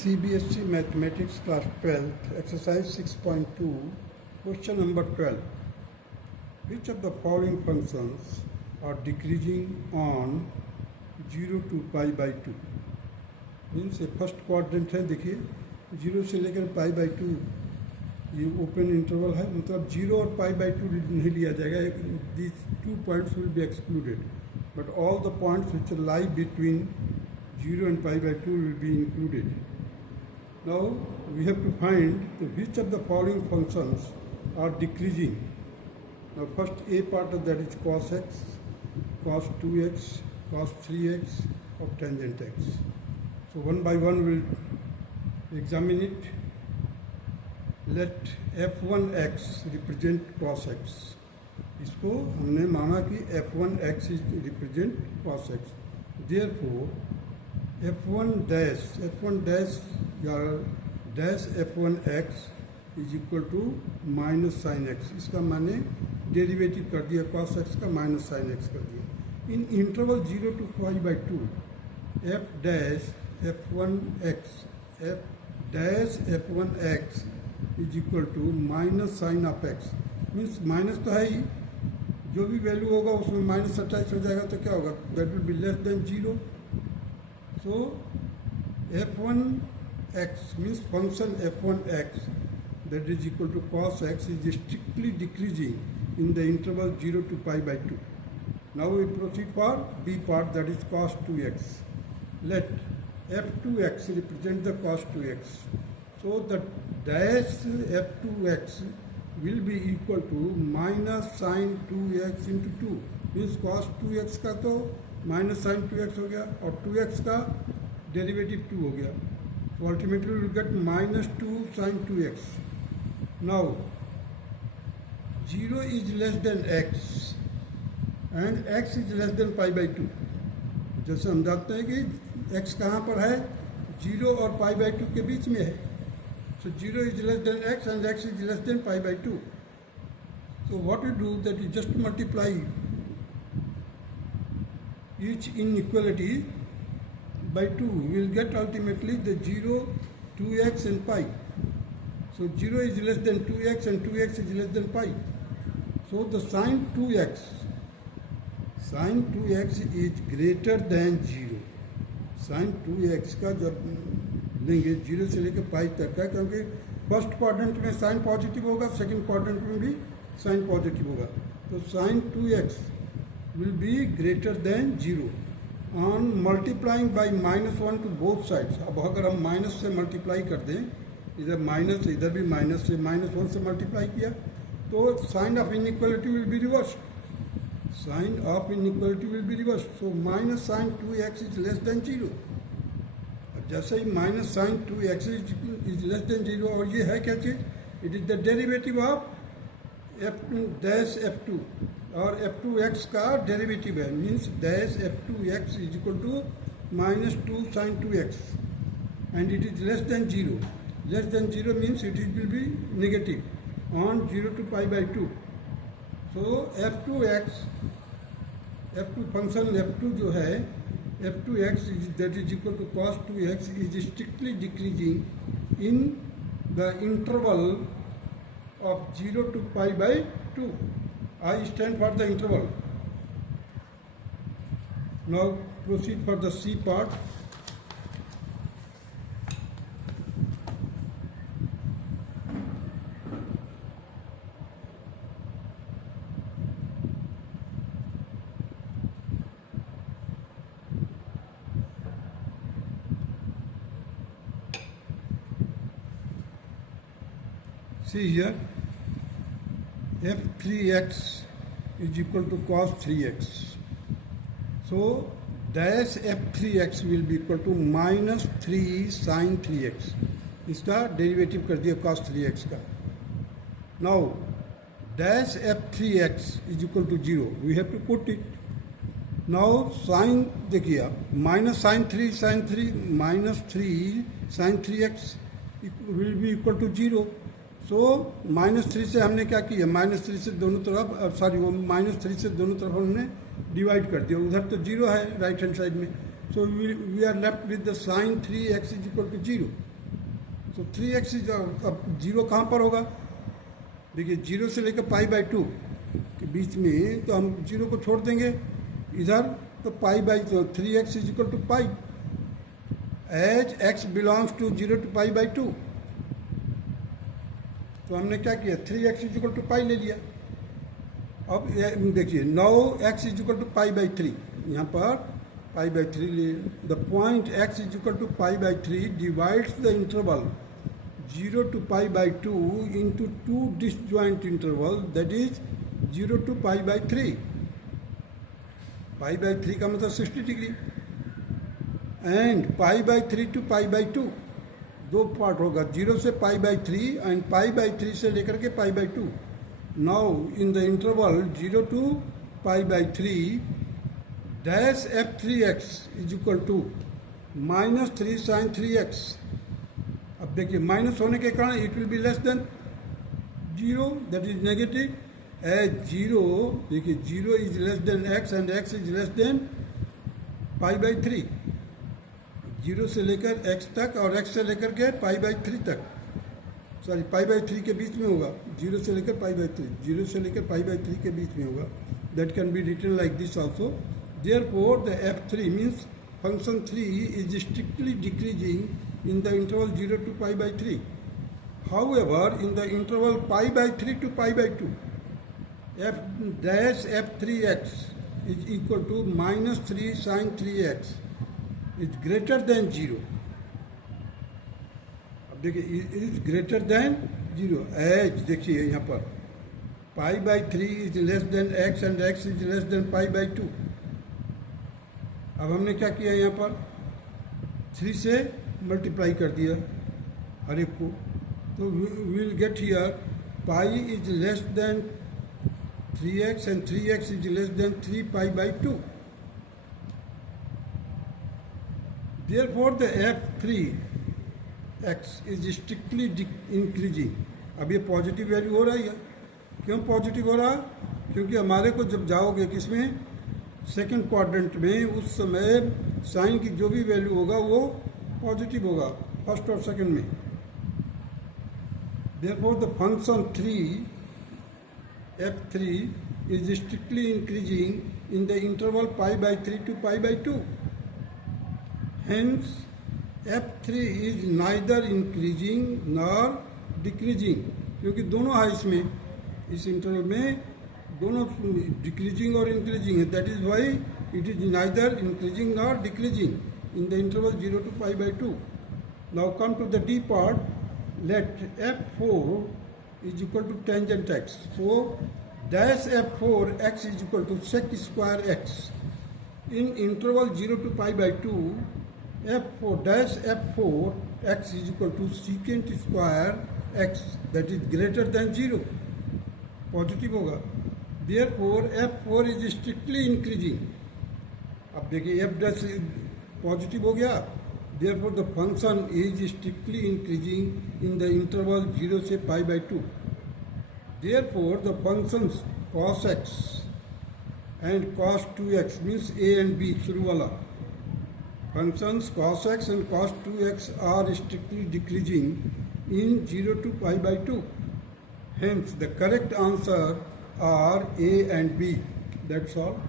CBSE Mathematics Class 12th, Exercise 6.2, Question number 12. Which of the following functions are decreasing on 0 to pi by 2? Means first quadrant है, देखिए 0 से लेकर पाई by 2 ये open interval है, मतलब 0 और पाई बाई 2 नहीं लिया जाएगा. This 2 points will be excluded, but all the points which lie between 0 and pi by 2 will be included. Now we have to find which of the following functions are decreasing. Now first a part of that is cos x, cos 2x, cos 3x of tangent x. So one by one we'll examine it. Let f1x represent cos x. इसको हमने माना कि f1x is represent cos x. Therefore f1 dash या dash f1x is equal to minus sin x. इसका मैंने derivative कर दिया cos x का, minus sin x कर दिया. इन interval 0 to pi by 2 f dash f1x is equal to minus sin of x. Means minus तो है ही, जो भी वैल्यू होगा उसमें माइनस अटैच हो जाएगा, तो क्या होगा, that will be less than 0. So f1x means function f1x that is equal to cos x is strictly decreasing in the interval 0 to pi by 2. Now we proceed for b part, that is cos 2x. Let f2x represent the cos 2x. So the dash f2x will be equal to minus sin 2x into 2. Means cos 2x का तो minus sine 2x हो गया और 2x का derivative 2 हो गया. तो ultimately will get minus 2 sine 2x. Now 0 is less than x and x is less than pi by 2. जैसे हम जानते हैं कि x कहाँ पर है, 0 और पाई बाई 2 के बीच में है. सो 0 is less than x and x is less than pi by 2. So what you do, that is just multiply each inequality by 2. We will get ultimately the 0, 2x and pi. So 0 is less than 2x and 2x is less than pi. So the sin 2x is greater than 0. sin 2x का जब लेंगे 0 से लेकर पाई तक का, क्योंकि first quadrant में sign positive होगा, सेकंड क्वाड्रेंट में भी साइन पॉजिटिव होगा. तो sin 2x will be greater than 0 on multiplying by minus 1 to both sides. अब अगर हम माइनस से मल्टीप्लाई कर दें, इधर माइनस इधर भी माइनस से, माइनस 1 से मल्टीप्लाई किया तो sine of inequality will be reverse. Sine of inequality will be reverse. So minus sine 2x is less than 0. अब जैसे ही minus sine 2x is less than 0, और ये है क्या चीज़, it is the derivative of f dash f2 और f2x का डेरिवेटिव है. Means dash f2x is equal to minus 2 sine 2x and it is less than 0. Less than 0 means it is will be negative on 0 to pi by 2. So f2x, f2 function f2 जो है, f2x that is equal to cos 2x is strictly decreasing in the interval of 0 to pi by 2. I stand for the interval. Now proceed for the C part. See here, f3x is equal to cos 3x. So dash f3x will be equal to minus 3 sin 3x. इसका derivative कर दिया cos 3x का. Now dash f3x is equal to 0. We have to put it. Now sin देखिए आप, minus sin 3 sin 3 minus 3 sin 3x will be equal to 0. So minus 3 से हमने क्या किया, माइनस 3 से दोनों तरफ, सॉरी वो माइनस 3 से दोनों तरफ हमने डिवाइड कर दिया. उधर तो 0 है राइट हैंड साइड में, So we are left with the sin 3x is equal to 0. So 3x is अब 0 कहाँ पर होगा? देखिए 0 से लेकर पाई बाई 2 के बीच में, तो हम 0 को छोड़ देंगे इधर, तो pi by 3x is equal to pi, as x belongs to 0 to pi by 2. तो हमने क्या किया, 3x इज इक्वल टू पाई ले लिया. अब देखिए now x is equal to pi by 3, यहाँ पर पाई बाई 3 ले. The point x is equal to pi by 3 divides the interval 0 to pi by 2 into two disjoint interval, that is 0 to pi by 3. Pi by 3 का मतलब 60 degree, and pi by 3 to pi by 2 दो part होगा, 0 से pi by 3 and pi by 3 से लेकर के pi by 2. Now in the interval 0 to pi by 3 dash f3x is equal to -3 sin 3x. अब देखिए माइनस होने के कारण it will be less than 0, that is negative. As 0, देखिए 0 is less than x and x is less than pi by 3. 0 से लेकर x तक और x से लेकर के पाई बाई 3 तक, सॉरी पाई बाई 3 के बीच में होगा. 0 से लेकर पाई बाई 3, 0 से लेकर पाई बाई 3 के बीच में होगा. That can be written like this also. Therefore the f3 means function 3 is strictly decreasing in the interval 0 to pi by 3. However, in the interval pi by 3 to pi by 2, f dash f3x is equal to -3 sin 3x is greater than 0. अब देखिए is greater than 0, as देखिए यहाँ पर pi by 3 is less than x and x is less than pi by 2. अब हमने क्या किया, यहाँ पर 3 से मल्टीप्लाई कर दिया हर एक को, तो will get here pi is less then 3x and 3x is less then 3 pi by 2. Therefore the f3x is strictly increasing. अब ये पॉजिटिव वैल्यू हो रही है. क्यों पॉजिटिव हो रहा? क्योंकि हमारे को जब जाओगे किसमें, सेकंड क्वाड्रेंट में, उस समय साइन की जो भी वैल्यू होगा वो पॉजिटिव होगा फर्स्ट और सेकंड में. Therefore the function 3 f3 is strictly increasing in the interval pi by 3 to pi by 2. Hence f3 is neither increasing nor decreasing, क्योंकि दोनों है इसमें, इस इंटरवल में दोनों डिक्रीजिंग और इंक्रीजिंग है. That is why it is neither increasing nor decreasing in the interval 0 to pi by 2. Now come to the D part. Let f4 is equal to tangent x. So dash f4 x is equal to sec square x. In interval 0 to pi by 2, f4 dash f4 x is equal to secant square x, that is greater than 0. Positive होगा. Therefore f4 is strictly increasing. अब देखिए f dash positive हो गया. Therefore the function is strictly increasing in the interval 0 से pi by 2. Therefore the functions cos x and cos 2x means a and b, शुरू वाला functions cos x and cos 2x are strictly decreasing in 0 to pi by 2. Hence the correct answer are a and b. That's all.